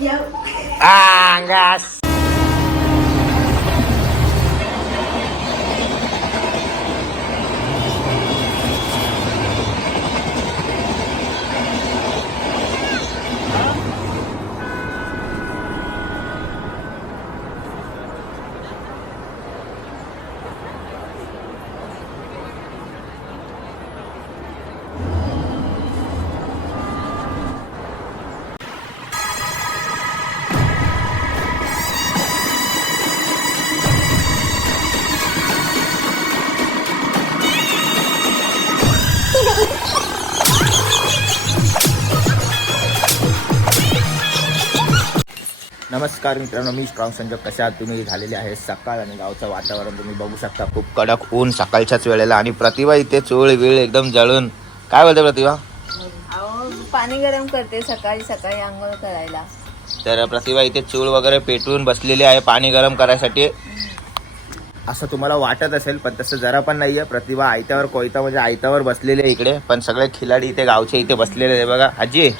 Yup. Angas! नमस्कार मित्रांनो मी strong संजोग. कशा आहात? तुम्ही झालेले आहे सकाळ आणि गावचं वातावरण तुम्ही बघू शकता. खूप कडक ऊन सकाळच्याच वेळेला आणि प्रतिभा इथे चोळ वेळ एकदम जळून. काय बोलते प्रतिभा? पाणी गरम करते सकाळी सकाळी आंघोळ करायला. तर प्रतिभा इथे चूळ वगैरे पेटवून बसलेली आहे पाणी गरम करायसाठी. असं तुम्हाला वाटत असेल पण तसं जरा पण नाहीये. प्रतिभा आयत्यावर कोयता म्हणजे आयत्यावर बसलेली आहे इकडे. पण सगळे खिलाडी इथे गावचे इथे बसलेले आहे बघा आजी.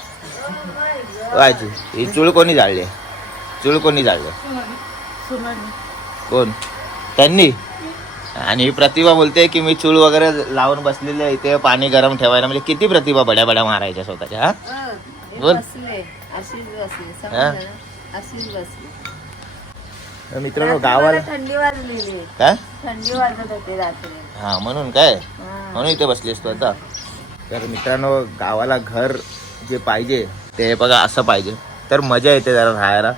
आजी ही चूळ कोणी जाळली? चूळ कोणी जाळली कोण? त्यांनी? आणि ही प्रतिभा बोलते की मी चूळ वगैरे लावून बसलेली इथे पाणी गरम ठेवायला. म्हणजे किती प्रतिभा बड्या बड्या मारायच्या स्वतःच्या हा? बोल. बसले. बसली. बसली. मित्रांनो गावाला थंडी वाजलेली. काय? थंडी वाजत होती रात्री. हा म्हणून काय. म्हणून इथे बसलीस तू आता. तर मित्रांनो गावाला घर जे पाहिजे ते बघा असं पाहिजे. तर मजा येते जरा राहायला.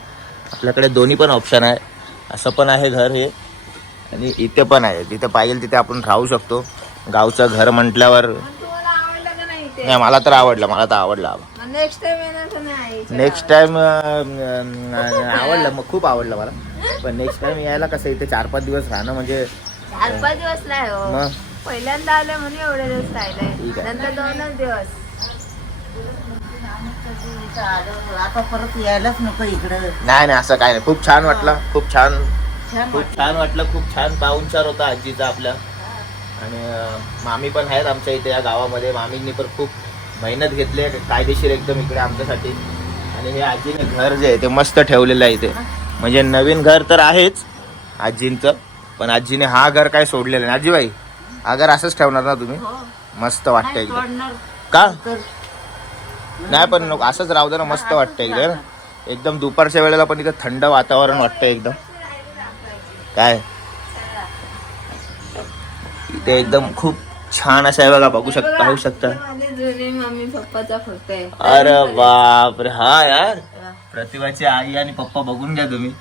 आपल्याकडे दोन्ही पण ऑप्शन आहे. असं पण आहे घर हे. आणि इथे पण आहे. तिथे पाहिजे तिथे आपण राहू शकतो. गावचं घर म्हटल्यावर नाही मला तर आवडलं. मला तर आवडलं. नेक्स्ट टाइम नेक्स्ट टाइम आवडलं. मग खूप आवडलं मला. पण नेक्स्ट टाइम यायला कसं इथे चार पाच दिवस राहणं म्हणजे? चार पाच दिवस नाही हो. पहिल्यांदा आले म्हणून एवढे दिवस राहिले. नंतर दोनच दिवस. आता परत यायलाच नको इकडं नाही नाही असं काय नाही. खूप छान वाटलं. खूप छान. छान खूप छान वाटलं. खूप छान पाहुणचार होता आजीचा आपल्या. आणि अं, मामी पण आहेत आमच्या इथे या गावामध्ये. मामींनी पण खूप मेहनत घेतली आहे. कायदेशीर एकदम इकडे आमच्यासाठी. आणि हे आजीने घर जे आहे ते मस्त ठेवलेलं आहे इथे. म्हणजे नवीन घर तर आहेच आजींचं. पण आजीने हा घर काय सोडलेलं नाही. आजीबाई हा घर असंच ठेवणार ना तुम्ही? मस्त वाटतं एकदम. सोडणार. का? तर नाही पण नको असंच राहू दे ना मस्त वाटतं एकदम. एकदम दुपारच्या वेळेला पण इथं थंड वातावरण वाटतं एकदम. काय? इथे एकदम खूप छान असं आहे बघा बघू शकता पाहू शकता. माझे जुने मम्मी पप्पाचा फोटो आहे अरे बापरे हा यार. प्रतिभाची आई आणि पप्पा बघून घ्या तुम्ही.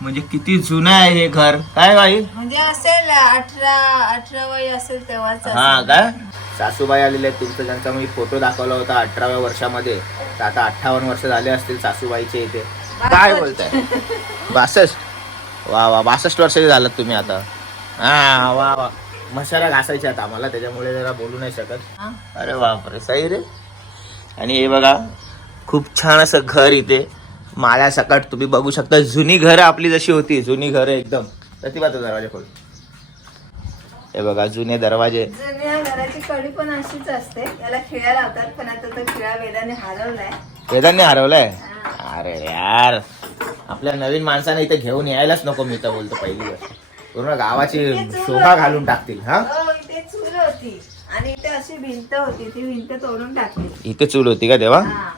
म्हणजे किती जुनं आहे हे घर. काय बाई? म्हणजे असेल अठरा अठरा वय असेल तेव्हाच हा. काय? सासूबाई आलेले आहेत तुमचा. ज्यांचा मी फोटो दाखवला होता अठराव्या वर्षामध्ये. तर आता अठ्ठावन्न वर्ष झाले असतील सासूबाईचे इथे. काय बोलताय? बासष्ट? वा वा बासष्ट वर्षाचे झालात तुम्ही आता. हा वा वा. मशाला घासायच्या आता आम्हाला त्याच्यामुळे जरा बोलू नाही शकत? अरे बापरे सही रे. आणि हे बघा खूप छान असं घर इथे. माळ्या सकाट तुम्ही बघू शकता. जुनी घरं आपली जशी होती जुनी घरं एकदम. प्रतिभाचा दरवाजा खोल. हे बघा जुने दरवाजे. जुन्या घराची कडी पण अशीच असते. याला खिळ्या लावतात पण आता तो खिळा वेदाने हरवलाय. वेदांनी हरवलंय? अरे यार आपल्या नवीन माणसाने इथे घेऊन यायलाच नको मी तर बोलतो पहिली गोष्ट. पूर्ण गावाची शोभा घालून टाकतील हा? हो इथे चूल होती. आणि इथे अशी भिंत होती ती भिंत तोडून टाकली. इथे चूल होती का तेव्हा? हा.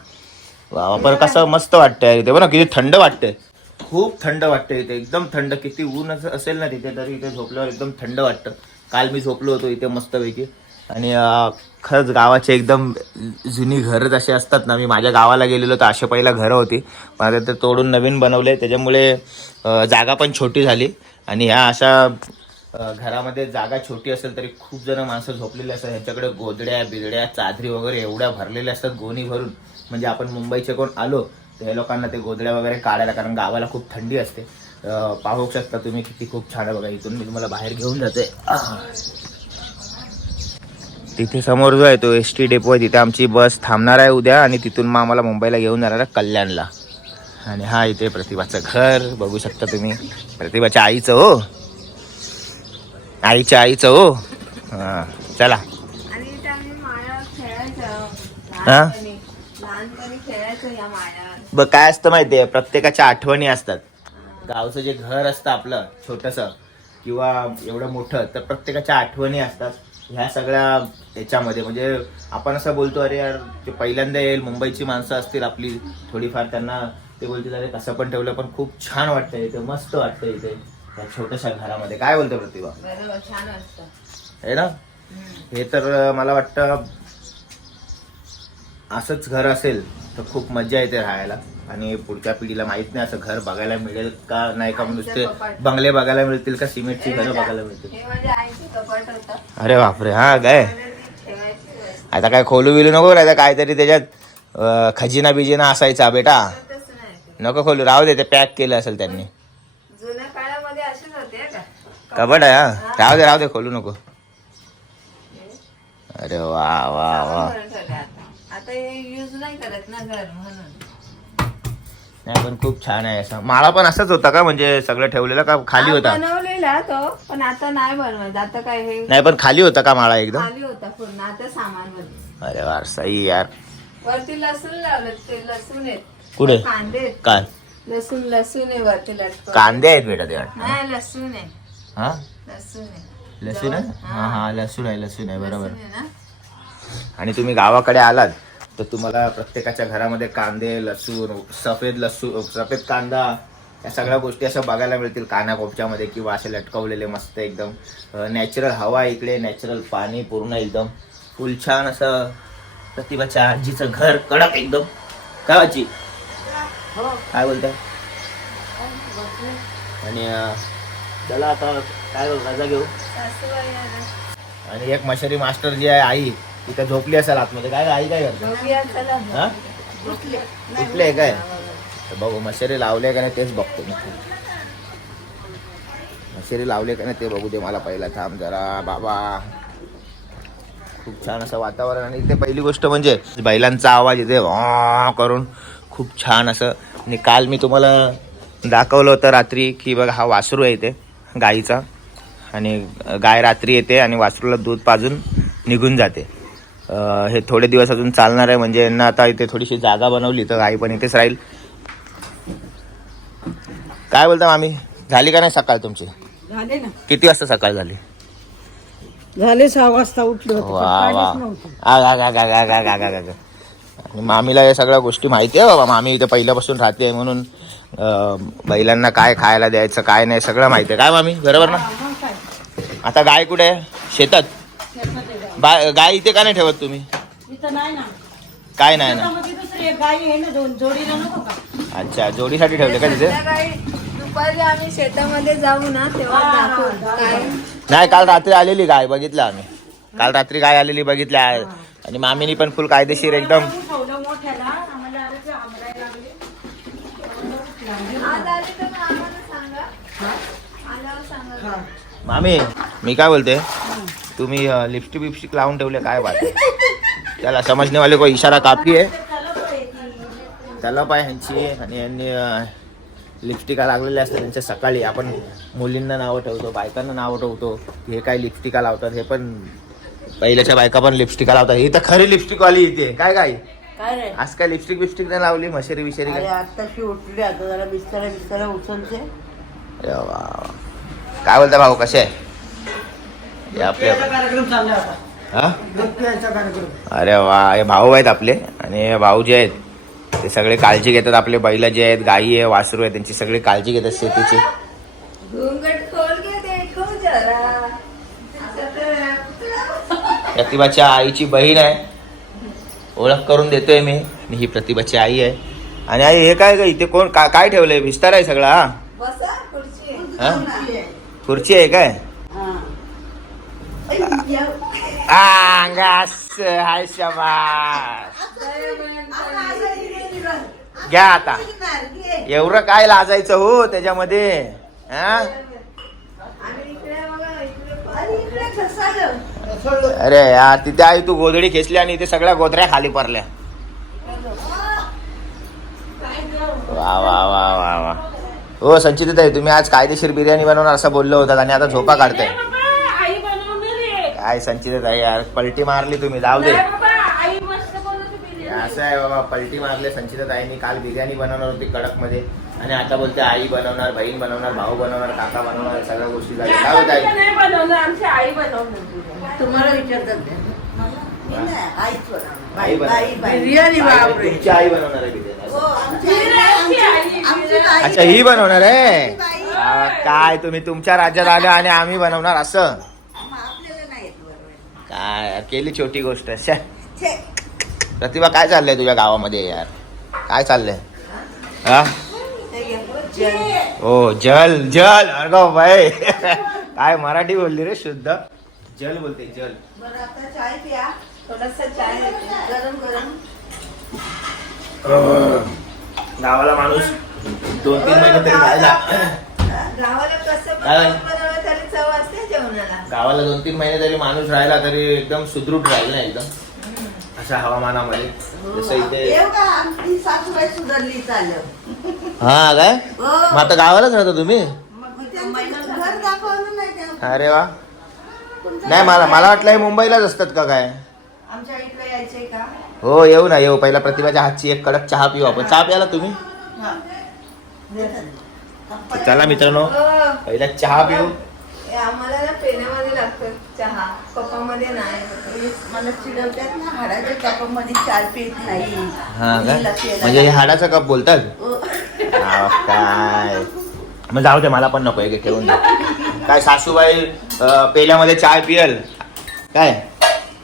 वा पण कसं मस्त वाटतंय इथे. बघा किती थंड वाटतंय. खूप थंड वाटतंय इथे. एकदम थंड. किती ऊन असं असेल ना तिथे तरी इथे झोपल्यावर एकदम थंड वाटतं. काल मी झोपलो होतो इथे मस्तपैकी. आणि खरंच गावाचे एकदम जुनी घरं जशी असतात ना. मी माझ्या गावाला गेलेलो तर असे पहिला घरं होती. पण आता ते तोडून नवीन बनवले त्याच्यामुळे जागा पण छोटी झाली. आणि ह्या अशा घरामध्ये जागा छोटी असेल तरी खूप जण माणसं झोपलेली असतात. ह्यांच्याकडे गोदड्या बिदड्या चादरी वगैरे एवढ्या भरलेल्या असतात गोणी भरून. म्हणजे आपण मुंबईचे कोण आलो तर हे लोकांना ते गोदड्या वगैरे काढायला कारण गावाला खूप थंडी असते. पाहू शकता तुम्ही किती खूप छान आहे बघा इथून मी तुम्हाला बाहेर घेऊन जाते. आह. तिथे समोर जो आहे तो एस टी डेपो आहे तिथे आमची बस थांबणार आहे उद्या आणि तिथून मग आम्हाला मुंबईला घेऊन जाणार आहे कल्याणला. आणि हा इथे प्रतिभाचं घर बघू शकता तुम्ही. प्रतिभाच्या आईचं हो. आईच्या आईचं हो. हा चला. हा? बघ काय असतं माहितीये प्रत्येकाच्या आठवणी असतात. गावचं जे घर असतं आपलं छोटस किंवा एवढं मोठं तर प्रत्येकाच्या आठवणी असतात. ह्या सगळ्या याच्यामध्ये म्हणजे आपण असं बोलतो अरे यार ते पहिल्यांदा येईल मुंबईची माणसं असतील आपली. थोडीफार त्यांना ते बोलतील अरे कसं पण ठेवलं पण खूप छान वाटतं इथे मस्त वाटतं इथे. त्या छोट्याशा घरामध्ये. काय बोलतो प्रतिभा? छान आहे ना? हे तर मला वाटतं असंच घर असेल तर खूप मजा येते राहायला. आणि पुढच्या पिढीला माहीत नाही असं घर बघायला मिळेल का? नाही का? नुसते बंगले बघायला मिळतील का? सिमेंटची घरं बघायला मिळतील? होतं. अरे बापरे हा काय? वस्तू. आता काय खोलू बिलू नको आता काहीतरी त्याच्यात खजिना बिजिना असायचा बेटा. नको खोलू राहू दे ते पॅक केलं असेल त्यांनी. कबड आहे हा. राहू दे राहू दे खोलू नको. अरे वा वा वा. आता. युज नाही करत ना घर म्हणून. नाही पण खूप छान आहे असं. माळा पण असंच होता का? म्हणजे सगळं ठेवलेलं का? खाली होता? बनवलेला तो पण आता नाही बनवत. आता काय हे नाही पण खाली होता का माळा एकदम? खाली होता पूर्ण. आता सामान अरे वार सही यार. वरती लसूण लावलं. ते लसूण आहेत. कुठे? कांदे आहेत. काय? लसूण लसूण आहे वरती लटकवलं. कांदे आहेत बेटा ते वाटतं. नाही लसूण आहे. हा? लसूण आहे. लसूण आहे? हा हा लसूण आहे लसूण आहे. बरोबर. लसूण आहे ना? आणि तुम्ही गावाकडे आलात? तर तुम्हाला प्रत्येकाच्या घरामध्ये कांदे लसूण सफेद लसूण सफेद कांदा या सगळ्या गोष्टी अशा बघायला मिळतील. कानाकोपच्यामध्ये किंवा असे लटकवलेले मस्त एकदम नॅचरल हवा इकडे नॅचरल पाणी पूर्ण एकदम. फुल छान असं प्रतिभाच्या आजीचं घर कडक एकदम. काय आजी? काय बोलताय? आणि चला आता काय रजा घेऊ. आणि एक मशरी मास्टर जी आहे आई. तिथे झोपली असेल आतमध्ये. काय आई काय करते? हा? कुठले काय? तर बघू मशरी लावले का नाही तेच बघतो मी. मशरी लावले का नाही ते बघू दे मला पहिला. थांब जरा बाबा. खूप छान असं वातावरण आणि इथे पहिली गोष्ट म्हणजे बैलांचा आवाज इथे करून खूप छान असं. आणि काल मी तुम्हाला दाखवलं होतं रात्री की बघा हा वासरू आहे इथे गाईचा. आणि गाय रात्री येते आणि वासरूला दूध पाजून निघून जाते. हे थोडे दिवस अजून चालणार आहे म्हणजे यांना आता इथे थोडीशी जागा बनवली तर आई पण इथेच राहील. काय बोलता मामी? झाली का नाही सकाळ तुमची? ना. किती वाजता सकाळ झाली? झाले सहा वाजता उठलो मामीला या सगळ्या गोष्टी माहिती आहे बाबा मामी इथे पहिल्यापासून राहते म्हणून बैलांना काय खायला द्यायचं काय नाही सगळं माहिती आहे. काय मामी? बरोबर ना? आता गाय कुठे शेतात? बा गाय इथे का नाही ठेवत तुम्ही? इथं नाही ना. काय नाही ना. त्यामध्ये दुसरी एक गाई आहे ना दोन जोडीला नको का? अच्छा जोडीसाठी ठेवले का तिथे? संध्याकाळी दुपारी आम्ही शेतामध्ये जाऊ ना तेव्हा दाखवू काय. नाही काल रात्री आलेली गाय बघितलं आम्ही. काल रात्री गाय आलेली बघितल्या. आणि मामीनी पण फुल कायदेशीर एकदम. ठेवलं मोठ्याला आम्हाला अरे ते आंबरायला लागले. आज आली तर मग आम्हाला सांगा. आल्यावर सांगा. मामी मी काय बोलते? तुम्ही लिपस्टिक बिपस्टिक लावून ठेवले काय बात? त्याला समजणे वाले को इशारा काफी आहे. त्याला पाय ह्यांची आणि यांनी लिपस्टिका लागलेल्या असतात त्यांच्या सकाळी. आपण मुलींना नावं ठेवतो बायकांना नावं ठेवतो हे काय लिपस्टिका लावतात हे पण पहिल्याच्या बायका पण लिपस्टिका लावतात. ही तर खरी लिपस्टिक वाली इथे काय काय आज काय लिपस्टिक बिपस्टिक नाही लावली मशेरी आत्ताशी उठली आता जरा बिस्तारा बिस्तारा उचलते. काय बोलता भाऊ कसे आहे? हे आपले कार्यक्रम चालला होता हा? कार्यक्रम. अरे वा हे भाऊ आहेत आपले आणि हे भाऊ जे आहेत ते सगळे काळजी घेतात. आपले बैल जे आहेत गायी आहे वासरू आहे त्यांची सगळी काळजी घेतात शेतीची. घुंगट खोल के देखो जरा. असं तर प्रतिभाच्या आईची बहीण आहे. ओळख करून देतोय मी. आणि ही प्रतिभाची आई आहे. आणि आई हे काय ग इथे कोण का, काय ठेवलंय? विस्तार आहे सगळा हा? बसा खुर्ची हा? खुर्ची आहे काय हा आ, अंगास हाय शाबास घ्या आता. एवढं काय लाजायचं हो त्याच्यामध्ये हा? अरे यार तिथे आई तू गोधडी खेचली आणि इथे सगळ्या गोधड्या खाली पडल्या. वा वा वा वा वा. हो संचित तुम्ही आज कायदेशीर बिर्याणी बनवणार असं बोललो होतात आणि आता झोपा काढताय. काय संचित आहे यार पलटी मारली तुम्ही जाऊ दे. असं आहे बाबा पलटी मारले संचित आहे मी काल बिर्याणी बनवणार होती कडकमध्ये आणि आता बोलते आई बनवणार बहीण बनवणार भाऊ बनवणार काका बनवणार सगळ्या गोष्टी झाल्या. काय होत आहे तुम्हाला विचारतात आई बनवणार. आहे अच्छा ही बनवणार आहे? काय तुम्ही तुमच्या राज्यात आलं आणि आम्ही बनवणार असं? काय यार, केली छोटी गोष्ट. प्रतिभा काय चाललंय तुझ्या गावामध्ये यार? काय चाललंय? हा? हे. जल. ओ जल जल. अगो बाई. काय मराठी बोलली रे शुद्ध? जल बोलते जल. बरं आता चाय प्या. थोडासा चाय देते. गरम. गरम गावाला माणूस दोन तीन महिने तरी राहिला. गावाला कसं चव असते जेवणाला. गावाला दोन तीन महिने तरी माणूस राहिला तरी एकदम सुदृढ राहील ना एकदम. अशा हवामानामध्ये. जसं इथे येऊ का? आमची सासूबाई सुधारली हा काय? हो. मग आता गावालाच राहता तुम्ही? मग त्यांचं घर दाखवलं नाही त्या अरे वा. नाही मला मला वाटलं हे मुंबईलाच असतात का काय? आमच्या इकडे यायचे का? हो येऊ ना येऊ. पहिला प्रतिभाच्या हातची एक कडक चहा पिऊ आपण. चहा प्याला तुम्ही? हा. देतात. चला मित्रांनो हो. पहिला चहा पिऊ. हे आम्हाला ना पेण्यामध्ये लागतो चहा. कपामध्ये नाही. मला चिडवतात ना हाडाच्या कपामध्ये चार पीत नाही. हा म्हणजे हे हाडाचा कप बोलतात? हो. काय? मग जाऊ दे मला पण नको आहे ठेवून दे. काय सासूबाई अं, पेल्यामध्ये चहा पियल? काय?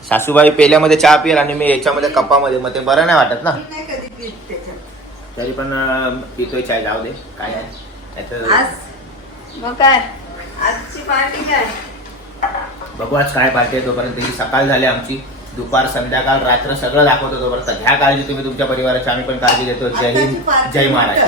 सासूबाई पेल्यामध्ये चहा पियल आणि मी याच्यामध्ये कपामध्ये मग ते बरं नाही वाटत ना? मी नाही कधी पीत त्याच्यात. तरी पण अं, पितोय चाय जाऊ दे काय नाही नाहीतर आज? मग काय? आजची पार्टी काय? बघू आज काय पार्टी आहे तोपर्यंत. ही सकाळ झाली आमची. दुपार संध्याकाळ रात्र सगळं दाखवतो तोपर्यंत. घ्या काळजी तुम्ही तुमच्या परिवाराची. आम्ही पण काळजी घेतो जय हिंद. जय महाराष्ट्र?